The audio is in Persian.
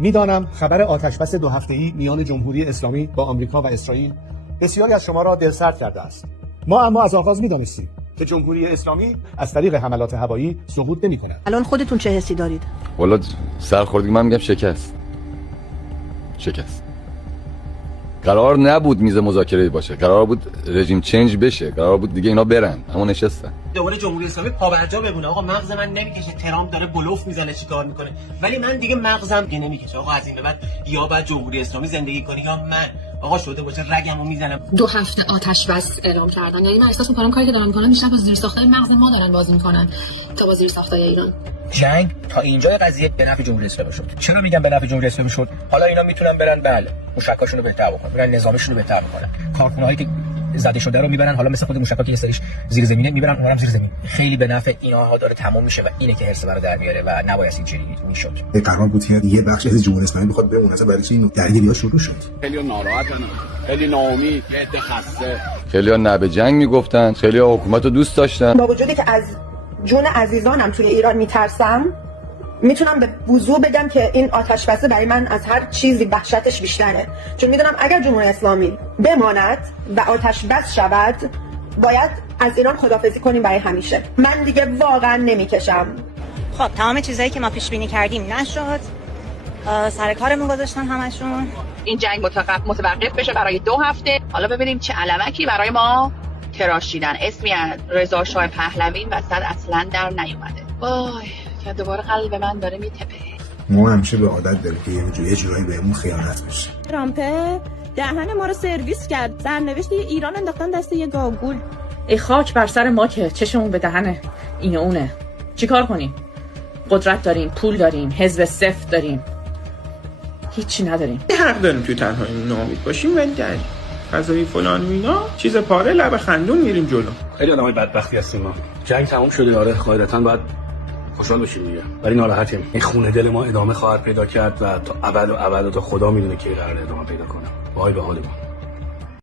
میدانم خبر آتشبس 2 هفته‌ای میان جمهوری اسلامی با آمریکا و اسرائیل بسیاری از شما را دلسرد کرده است. ما اما از آغاز می‌دانستیم که جمهوری اسلامی از طریق حملات هوایی سقوط نمی‌کند. الان خودتون چه حسی دارید؟ والا سرخوردگی، من میگم شکست. قرار نبود میز مذاکره باشه، قرار بود رژیم چنج بشه، قرار بود دیگه اینا برن، اما نشستن. دوباره جمهوری اسلامی پابرجا بمونه. آقا مغز من نمیکشه، ترامپ داره بلوف میزنه چیکار میکنه، ولی من دیگه مغزم دیگه نمیکشه. آقا از این به بعد یا بعد جمهوری اسلامی زندگی کنه یا من. آقا شده باشه رگمو میزنم. 2 هفته آتش بس اعلام کردن، یعنی من احساس میکنم کاری که دارن میکنن بیشتر با زیر ساختای مغز ما دارن بازی میکنن تا با زیر ساختای ایران. جنگ تا اینجای قضیه به نفع جمهوری اسلامی شد. چرا میگم به نفع جمهوری اسلامی شد؟ حالا اینا میتونن برن بله موشکاشون رو بهتر بکنن، برن نظامشون رو بهتر بکنن، کارخونه‌هایی که زده شده رو میبرن، حالا مثل خود موشکا که یه سریش زیر زمینه میبرن، اونم زیر زمین. خیلی به نفع اینها داره تموم میشه و اینه که حرس برای در میاره و نباید اینجوری میشد. قرار بود که یه بخش از جمهوری اسلامی بخواد بمونه، اصلا برای چی این درگیری‌ها شروع شد؟ خیلی ناراحتن، خیلی ناامید، خسته. خیلی‌ها نه به جنگ میگفتن، خیلی‌ها حکومت رو دوست داشتن. با وجودی که از جون عزیزانم توی ایران میترسم، میتونم به وضوح بگم که این آتشبسه برای من از هر چیزی وحشتش بیشتره، چون میدونم اگر جمهوری اسلامی بماند و آتشبس شود باید از ایران خداحافظی کنیم برای همیشه. من دیگه واقعا نمیکشم. خب تمام چیزایی که ما پیش بینی کردیم نشد، سر کارمون گذاشتن همشون. این جنگ متوقف بشه برای 2 هفته. حالا ببینیم چه علمکی برای ما تراشیدن. اسمی از رضا شاه پهلوی وسط اصلا در نیومده. وای که دوباره قلب من داره میتپه. ما همیشه به عادت داریم که یه جورایی بهمون خیانت بشه. ترامپ دهن ما رو سرویس کرد، سرنوشت ایران انداختن دست یه گاگول. ای خاک بر سر ما که چشمون به دهن این اونه. چیکار کنیم؟ قدرت داریم، پول داریم، حزب سفت داریم، هیچی نداریم. حق داریم توی تنهایی ناامید باشیم ولی در فضای فلان و اینا چیز پاره لب خندون میریم جلو. خیلی آدمای بدبختی هستیم ما. جنگ تموم شده، آره قاعدتاً باید خوشحال باشیم دیگه، ولی ناراحتیم. این خونه دل ما ادامه خواهد پیدا کرد و تا ابد و ابد تا خدا میدونه کی قراره ادامه پیدا کنه. وای به حال ما.